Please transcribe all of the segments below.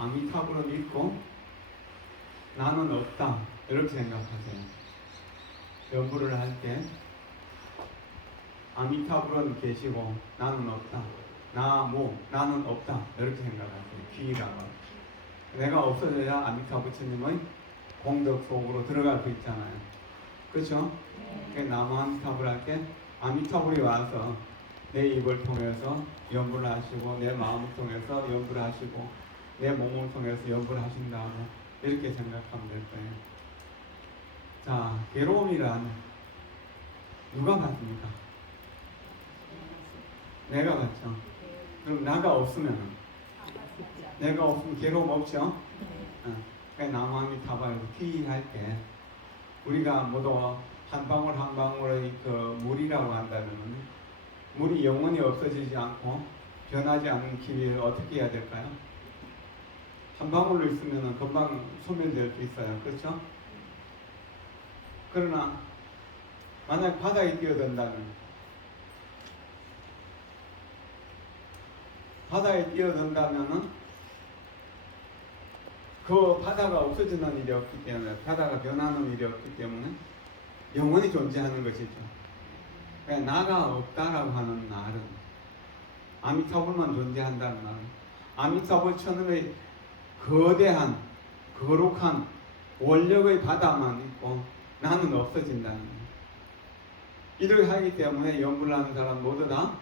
아미타불은 있고 나는 없다 이렇게 생각하세요. 연구를 할 때 아미타불은 계시고 나는 없다. 나는 없다 이렇게 생각하세요. 귀라고. 내가 없어져야 아미타 부처님의 공덕 속으로 들어갈 수 있잖아요. 그렇죠? 나무 아미타불 할 때 아미타불이 와서 내 입을 통해서 연구를 하시고 내 마음을 통해서 연구를 하시고 내 몸을 통해서 연구를 하신다고 이렇게 생각하면 될 거예요. 자, 괴로움이란 누가 받습니까? 내가 받죠. 그럼 나가 없으면 내가 없으면 괴로움 없죠? 그러니까 나무 아미타불에서 피할 때 우리가 모두 한 방울 한 방울의 그 물이라고 한다면 물이 영원히 없어지지 않고 변하지 않는 길을 어떻게 해야 될까요? 한 방울로 있으면 금방 소멸될 수 있어요. 그렇죠? 그러나 만약 바다에 뛰어든다면 그 바다가 없어지는 일이 없기 때문에 바다가 변하는 일이 없기 때문에 영원히 존재하는 것이죠. 그러니까 나가 없다라고 하는 말은 아미타불만 존재한다는 말은 아미타불 천음의 거대한 거룩한 원력의 바다만 있고 나는 없어진다는 거예요. 이렇게 하기 때문에 연구를 하는 사람 모두 다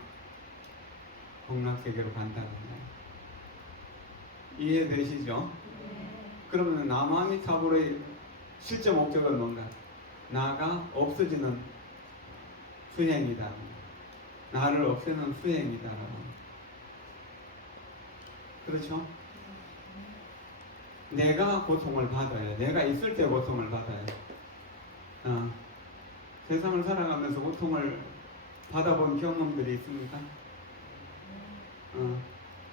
극락세계로 간다는 거예요. 이해되시죠? 그러면 나무 아미타불의 실제 목적은 뭔가? 나가 없어지는 수행이다. 나를 없애는 수행이다. 그렇죠? 내가 고통을 받아야 내가 있을 때 고통을 받아야 세상을 살아가면서 고통을 받아본 경험들이 있습니까?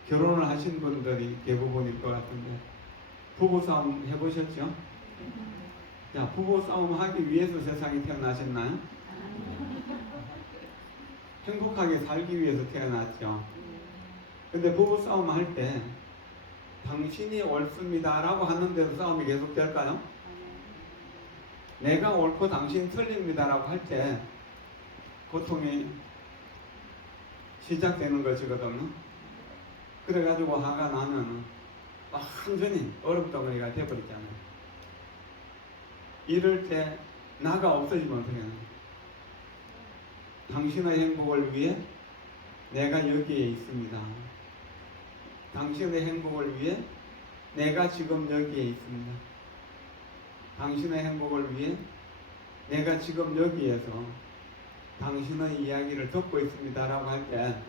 결혼을 하신 분들이 대부분일 것 같은데 부부싸움 해보셨죠? 자, 부부싸움 하기 위해서 세상에 태어나셨나요? 행복하게 살기 위해서 태어났죠. 근데 부부싸움 할 때 당신이 옳습니다 라고 하는데도 싸움이 계속 될까요? 내가 옳고 당신 틀립니다 라고 할 때 고통이 시작되는 것이거든요. 그래가지고 화가 나면 완전히 얼음덩어리가 돼버리잖아요. 이럴 때 나가 없어지면 어떻게 하나요? 당신의 행복을 위해 내가 여기에 있습니다. 당신의 행복을 위해 내가 지금 여기에 있습니다. 당신의 행복을 위해 내가 지금 여기에서 당신의 이야기를 듣고 있습니다 라고 할 때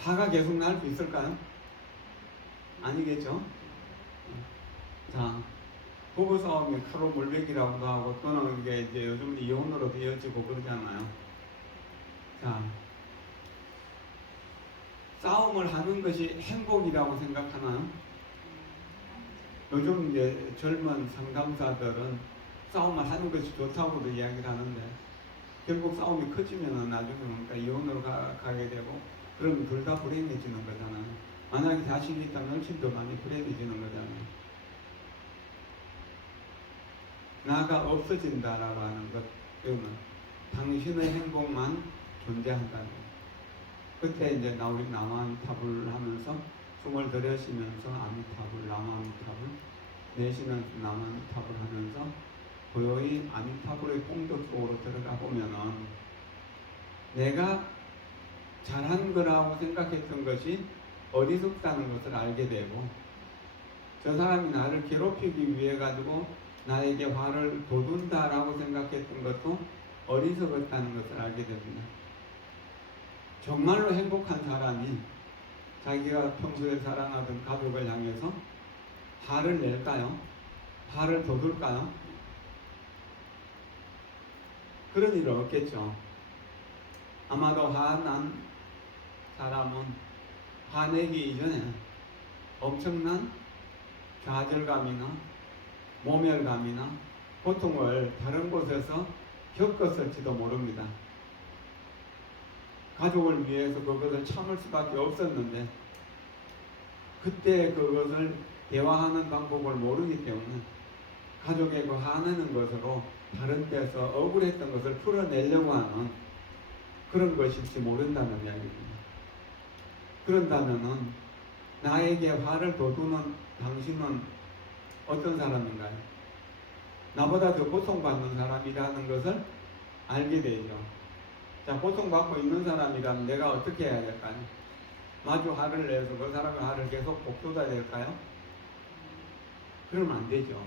화가 계속 날 수 있을까요? 아니겠죠? 자, 부부싸움이 서로 물베기라고도 하고 또는 이게 이제 요즘 이혼으로 이어지고 그러잖아요. 자, 싸움을 하는 것이 행복이라고 생각하나요? 요즘 이제 젊은 상담사들은 싸움을 하는 것이 좋다고도 이야기를 하는데 결국 싸움이 커지면 나중에 그러니까 이혼으로 가게 되고 그러면 둘 다 불행해지는 거잖아요. 만약에 자식이 있다면 훨씬 더 많이 불행해지는 거잖아요. 나가 없어진다라고 하는 것, 그러면 당신의 행복만 존재한다는 것. 그때 이제 우리 나무아미타불을 하면서 숨을 들여쉬면서 아미타불, 나무아미타불 내쉬면서 나무아미타불 하면서 고요히 아미타불의 공덕 속으로 들어가 보면은 내가 잘한 거라고 생각했던 것이 어리석다는 것을 알게 되고 저 사람이 나를 괴롭히기 위해 가지고 나에게 화를 돋운다라고 생각했던 것도 어리석었다는 것을 알게 됩니다. 정말로 행복한 사람이 자기가 평소에 사랑하던 가족을 향해서 화를 낼까요? 화를 돋울까요? 그런 일은 없겠죠. 아마도 화난 사람은 화내기 이전에 엄청난 좌절감이나 모멸감이나 고통을 다른 곳에서 겪었을지도 모릅니다. 가족을 위해서 그것을 참을 수밖에 없었는데 그때 그것을 대화하는 방법을 모르기 때문에 가족의 그 화내는 것으로 다른 데서 억울했던 것을 풀어내려고 하는 그런 것일지 모른다는 이야기입니다. 그런다면은 나에게 화를 돋우는 당신은 어떤 사람인가요? 나보다 더 고통받는 사람이라는 것을 알게 되죠. 자, 고통받고 있는 사람이라면 내가 어떻게 해야 될까요? 마주 화를 내서 그 사람의 화를 계속 복돋아야 될까요? 그러면 안 되죠.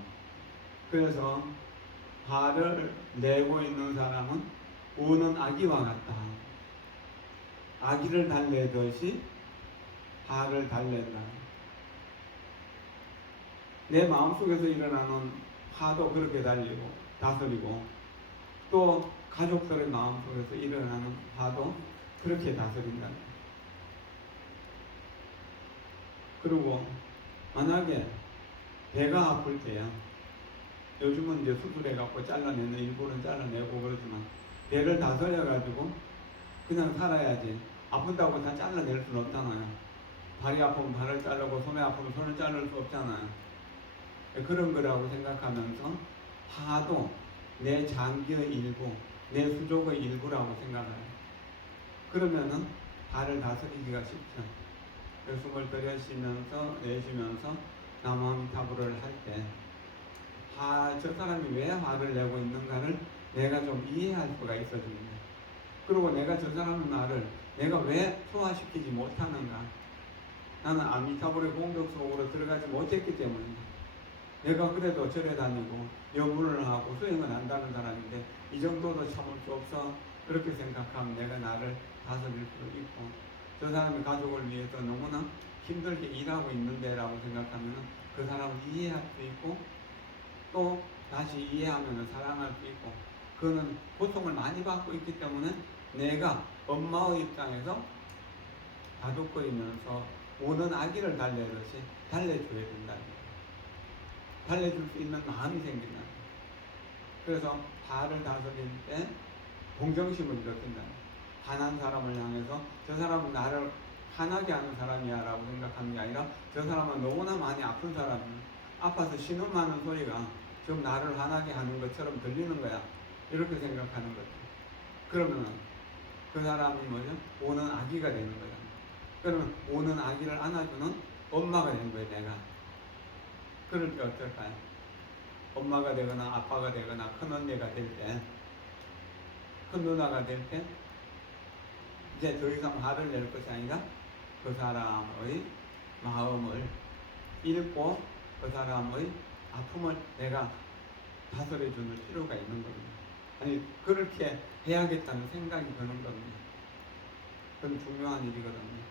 그래서 화를 내고 있는 사람은 우는 아기와 같다. 아기를 달래듯이 화를 달랜다. 내 마음속에서 일어나는 화도 그렇게 달리고 다스리고 또 가족들의 마음속에서 일어나는 화도 그렇게 다스린다. 그리고 만약에 배가 아플 때야 요즘은 이제 수술해갖고 잘라내는 일부는 잘라내고 그러지만 배를 다스려가지고 그냥 살아야지 아픈다고 다 잘라낼 수는 없잖아요. 발이 아프면 발을 자르고 손이 아프면 손을 자를 수 없잖아요. 그런 거라고 생각하면서 화도 내 장기의 일부, 내 수족의 일부라고 생각해요. 그러면은 발을 다스리기가 쉽죠. 숨을 들여쉬면서 내쉬면서 나무아미타불을 할 때 저 사람이 왜 화를 내고 있는가를 내가 좀 이해할 수가 있어집니다. 그리고 내가 저 사람의 말을 내가 왜 소화시키지 못하는가. 나는 아미타불의 공덕 속으로 들어가지 못했기 때문이다. 내가 그래도 절에 다니고 염불을 하고 수행을 한다는 사람인데 이 정도도 참을 수 없어. 그렇게 생각하면 내가 나를 다스릴 수도 있고 저 사람의 가족을 위해서 너무나 힘들게 일하고 있는데 라고 생각하면 그 사람을 이해할 수 있고 또 다시 이해하면 사랑할 수 있고 그는 고통을 많이 받고 있기 때문에 내가 엄마의 입장에서 다독거리면서 우는 아기를 달래듯이 달래줘야 된다. 달래줄 수 있는 마음이 생긴다. 그래서 화를 다스릴 때 공정심을 일으킨다. 화난 사람을 향해서 저 사람은 나를 화나게 하는 사람이야 라고 생각하는 게 아니라 저 사람은 너무나 많이 아픈 사람이야. 아파서 신음하는 소리가 지금 나를 화나게 하는 것처럼 들리는 거야. 이렇게 생각하는 거죠. 그러면 그 사람이 뭐죠? 우는 아기가 되는 거야. 그러면 우는 아기를 안아주는 엄마가 되는 거예요, 내가. 그럴 때 어떨까요? 엄마가 되거나 아빠가 되거나 큰 언니가 될 때, 큰 누나가 될 때, 이제 더 이상 화를 낼 것이 아니라 그 사람의 마음을 읽고 그 사람의 아픔을 내가 다스려주는 필요가 있는 겁니다. 아니, 그렇게 해야겠다는 생각이 드는 겁니다. 그건 중요한 일이거든요.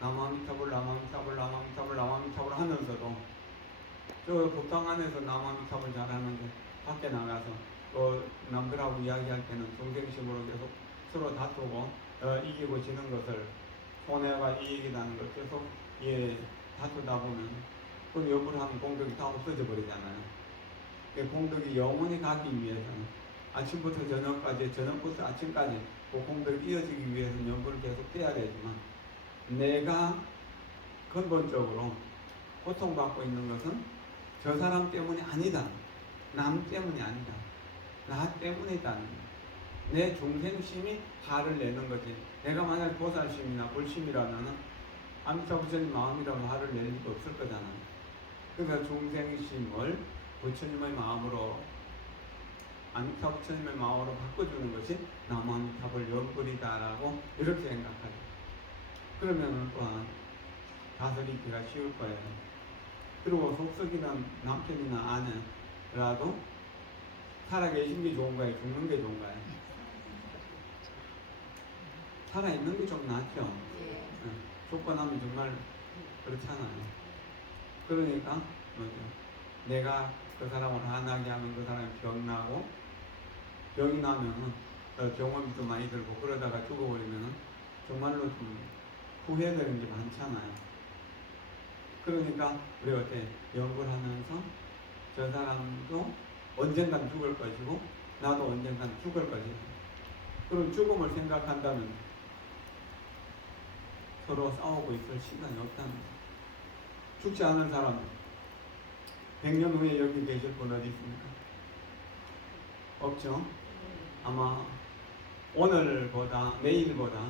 나무아미타불, 나무아미타불, 나무아미타불, 나무아미타불 하면서도 저 법당 안에서 나무아미타불 잘하는데 밖에 나가서 남들하고 이야기할 때는 동생심으로 계속 서로 다투고 이기고 지는 것을 손해가 이익이라는 걸 계속 다투다 보면 그 역을하는 공덕이 다 없어져 버리잖아요. 공덕이 영원히 가기 위해서는 아침부터 저녁까지, 저녁부터 아침까지 그 공덕이 이어지기 위해서는 연구를 계속 해야 되지만 내가 근본적으로 고통받고 있는 것은 저 사람 때문이 아니다. 남 때문이 아니다. 나 때문이다. 내 중생심이 화를 내는 거지. 내가 만약 보살심이나 불심이라면 아미타 부처님 마음이라면 화를 낼 수가 없을 거잖아요. 그래서 중생심을 부처님의 마음으로 아미타 부처님의 마음으로 바꿔주는 것이 나무아미타불 연불이다라고 이렇게 생각하죠. 그러면 또한 다스리기가 쉬울 거예요. 그리고 속썩이는 남편이나 아내라도 살아계신 게 좋은가요? 죽는 게 좋은가요? 살아있는 게 좀 낫죠. 쫓겨나면 정말 그렇잖아요. 그러니까 뭐죠? 내가 그 사람을 화나게 하면 그 사람이 병나고 병이 나면은 병원비 도 많이 들고 그러다가 죽어버리면은 정말로 좀 후회되는 게 많잖아요. 그러니까 우리 어떻게 연구를 하면서 저 사람도 언젠간 죽을 것이고 나도 언젠간 죽을 것이고 그런 죽음을 생각한다면 서로 싸우고 있을 시간이 없다는 거예요. 죽지 않은 사람 100년 후에 여기 계실 분 어디 있습니까? 없죠? 아마 오늘보다 내일보다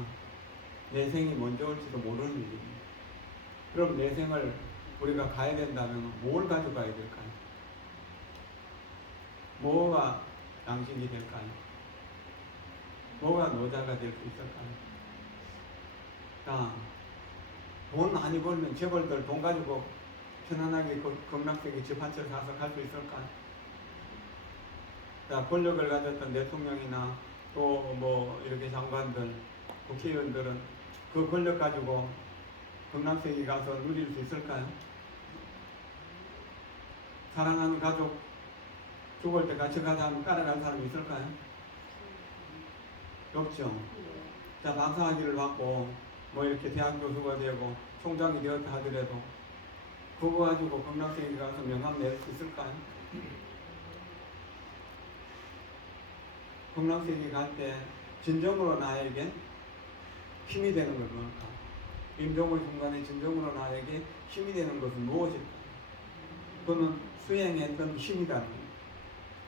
내 생이 먼저 올지도 모르는 일입니다. 그럼 내 생을 우리가 가야 된다면 뭘 가져가야 될까요? 뭐가 양식이 될까요? 뭐가 노자가 될 수 있을까요? 자, 돈 많이 벌면 재벌들 돈 가지고 편안하게 극락세계 집 한 채 사서 갈 수 있을까요? 자, 권력을 가졌던 대통령이나 또 뭐 이렇게 장관들, 국회의원들은 그 권력 가지고 극락세계 가서 누릴 수 있을까요? 사랑하는 가족 죽을 때 같이 가자 하면 따라갈 사람이 있을까요? 없죠. 자, 박사학위를 받고 뭐 이렇게 대학 교수가 되고 총장이 되었다 하더라도 그거 가지고 극락세계 가서 명함 낼 수 있을까요? 극락세계 갈 때 진정으로 나에게 힘이 되는 건 뭘까? 임종의 순간에 진정으로 나에게 힘이 되는 것은 무엇일까? 그거는 수행했던 힘이라는 거예요.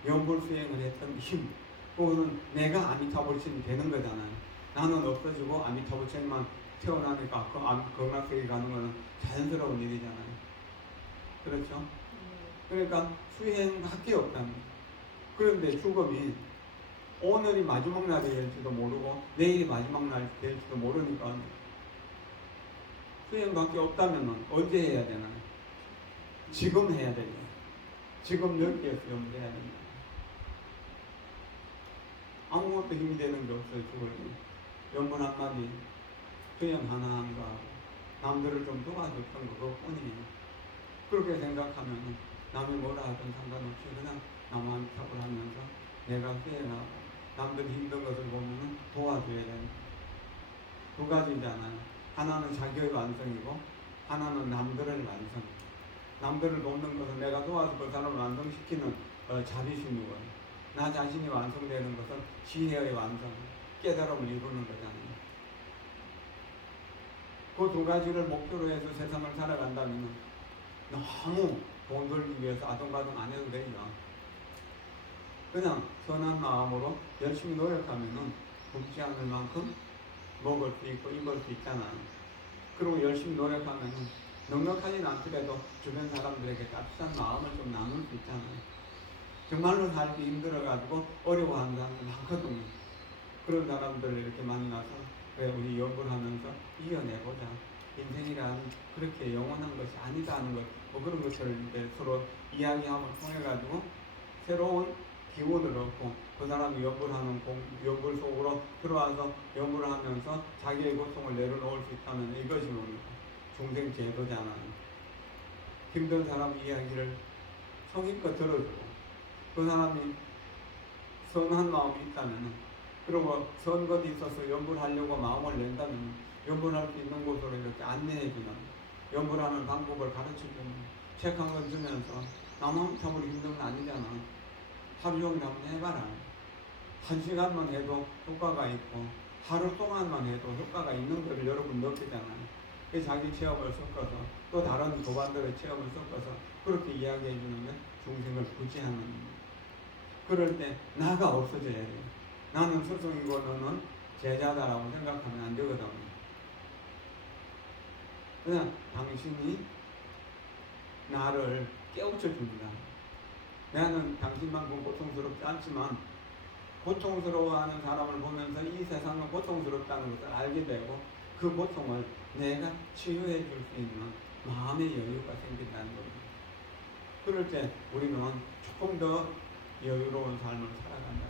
연불 수행을 했던 힘. 그거는 내가 아미타불신이 되는 거잖아요. 나는 없어지고 아미타불신만 태어나니까 극락세계 가는 거는 자연스러운 일이잖아요. 그렇죠? 그러니까 수행할 게 없다는 거예요. 그런데 죽음이 오늘이 마지막 날이 될지도 모르고 내일이 마지막 날이 될지도 모르니까 수행밖에 없다면 언제 해야 되나요? 지금 해야 돼요. 지금 여기에서 염두해야 됩니다. 아무것도 힘이 되는 게 없어요. 죽을 때 연분 한마디 수행 하나한가 남들을 좀 도와줬던 그것뿐이에요. 그렇게 생각하면 남이 뭐라 하든 상관없이 그냥 나만 탑을 하면서 내가 수행하고 남들이 힘든 것을 보면 도와줘야 됩니다. 두 가지잖아요. 하나는 자기의 완성이고 하나는 남들의 완성. 남들을 돕는 것은 내가 도와서 그 사람을 완성시키는 자비심이고요. 나 자신이 완성되는 것은 지혜의 완성, 깨달음을 이루는 거잖아요. 그 두 가지를 목표로 해서 세상을 살아간다면 너무 돈 벌기 위해서 아등바등 안 해도 되죠. 그냥 선한 마음으로 열심히 노력하면은 굶지 않을 만큼 먹을 수 있고 입을 수 있잖아요. 그리고 열심히 노력하면은 넉넉하진 않더라도 주변 사람들에게 따뜻한 마음을 좀 나눌 수 있잖아요. 정말로 살기 힘들어가지고 어려워하는 사람들 많거든요. 그런 사람들을 이렇게 만나서 그래 우리 연구를 하면서 이겨내보자. 인생이란 그렇게 영원한 것이 아니다는 것, 뭐 그런 것을 이제 서로 이야기함을 통해가지고 새로운 기운을 얻고 그 사람이 연구를 하는 연구 속으로 들어와서 연구를 하면서 자기의 고통을 내려놓을 수 있다면 이것이 뭡니까? 중생 제도잖아요. 힘든 사람 이야기를 성의껏 들어주고 그 사람이 선한 마음이 있다면 그리고 선 것이 있어서 연구를 하려고 마음을 낸다면 연구를 할 수 있는 곳으로 이렇게 안내해주는 연구를 하는 방법을 가르쳐주는 책 한 권 주면서 나만 참으로 힘든 건 아니잖아. 하루 종일 한번 해봐라. 1시간만 해도 효과가 있고 하루 동안만 해도 효과가 있는 걸 여러분 느끼잖아요. 그 자기 체험을 섞어서 또 다른 도반들의 체험을 섞어서 그렇게 이야기해 주는 게 중생을 구제하는 겁니다. 그럴 때 나가 없어져야 돼요. 나는 스승이고 너는 제자다라고 생각하면 안 되거든. 그냥 당신이 나를 깨우쳐 줍니다. 나는 당신만큼 고통스럽지 않지만 고통스러워하는 사람을 보면서 이 세상은 고통스럽다는 것을 알게 되고 그 고통을 내가 치유해 줄 수 있는 마음의 여유가 생긴다는 겁니다. 그럴 때 우리는 조금 더 여유로운 삶을 살아간다.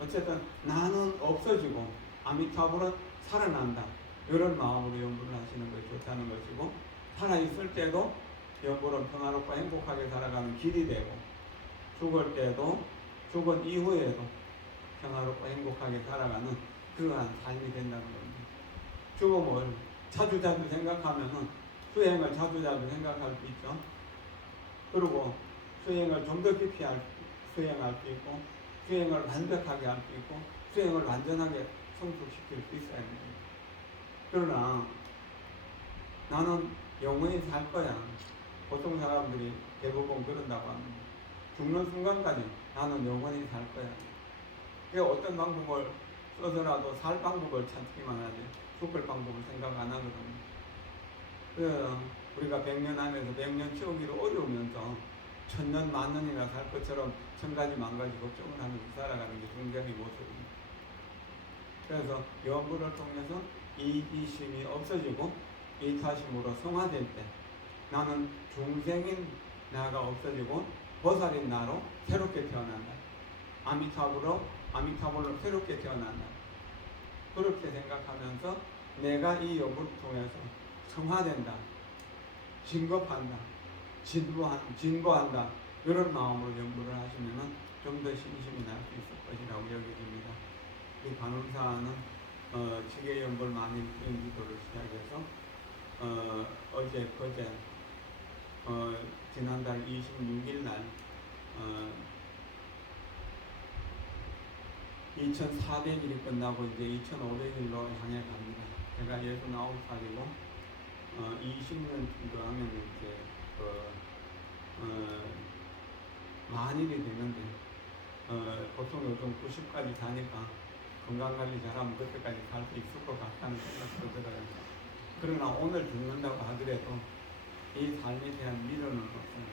어쨌든 나는 없어지고 아미타불은 살아난다. 이런 마음으로 연구를 하시는 것이 좋다는 것이고 살아있을 때도 연구는 평화롭고 행복하게 살아가는 길이 되고 죽을 때도 죽은 이후에도 평화롭고 행복하게 살아가는 그러한 삶이 된다는 겁니다. 죽음을 자주자주 생각하면은 수행을 자주자주 생각할 수 있죠. 그리고 수행을 좀 더 깊이 수행할 수 있고 수행을 완벽하게 할 수 있고 수행을 완전하게 성숙시킬 수 있어야 합니다. 그러나 나는 영원히 살 거야. 보통 사람들이 대부분 그런다고 합니다. 죽는 순간까지 나는 영원히 살 거야. 그 어떤 방법을 써서라도 살 방법을 찾기만 하지 죽을 방법을 생각 안 하거든요. 그래서 우리가 100년 안에서 100년 채우기도 어려우면서 1000년 만년이나 살 것처럼 1000가지 만가지 걱정을 하면서 살아가는 게 중생의 모습입니다. 그래서 연구를 통해서 이기심이 없어지고 이타심으로 성화될 때 나는 중생인 나가 없어지고 보살인 나로 새롭게 태어난다. 아미타불로 새롭게 태어난다. 그렇게 생각하면서 내가 이 연구를 통해서 성화된다. 진급한다. 진보한다. 이런 마음으로 연구를 하시면 좀 더 신심이 날 수 있을 것이라고 여겨집니다. 이 간호사는 지계 연구를 많이 기도를 시작해서 어제 그제 지난달 26일 날 2400일이 끝나고 이제 2500일로 향해 갑니다. 제가 69살이고 20년 정도 하면 이제 만일이 되는데 보통 요즘 90까지 사니까 건강관리 잘하면 그때까지 살 수 있을 것 같다는 생각도 들어요. 그러나 오늘 죽는다고 하더라도 이 삶에 대한 미련은 없어요.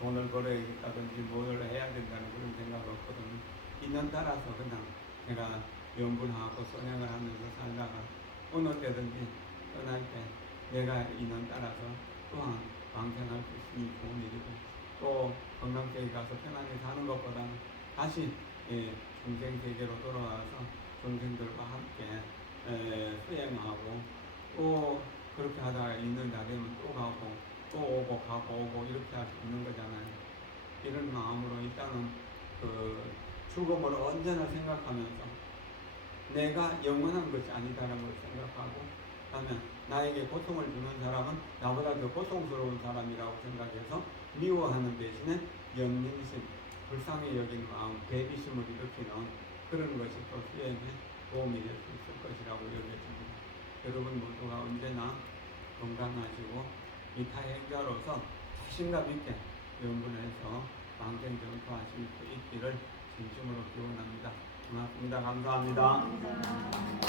돈을 벌어야겠다든지 뭘 해야 된다는 그런 생각 없거든요. 인연 따라서 그냥 제가 연분하고 선행을 하면서 살다가 어느 때든지 떠날 때 내가 인연 따라서 또한 방생할 수 있으니 좋은 일이고 또 건강세계 가서 편안히 사는 것보다는 다시 중생 세계로 돌아와서 중생들과 함께 수행하고 또 그렇게 하다가 있는 자리면 또 가고 또 오고 가고 오고 이렇게 할 수 있는 거잖아요. 이런 마음으로 일단은 죽음을 언제나 생각하면서 내가 영원한 것이 아니다라는 걸 생각하고 하면 나에게 고통을 주는 사람은 나보다 더 고통스러운 사람이라고 생각해서 미워하는 대신에 연민심, 불쌍히 여기는 마음, 대비심을 일으키는 그런 것이 또 수행에 도움이 될 수 있을 것이라고 여겨집니다. 여러분 모두가 언제나 건강하시고 이타행자로서 자신감 있게 연구해서 방생 전투하실 수 있기를 진심으로 기원합니다. 고맙습니다. 감사합니다.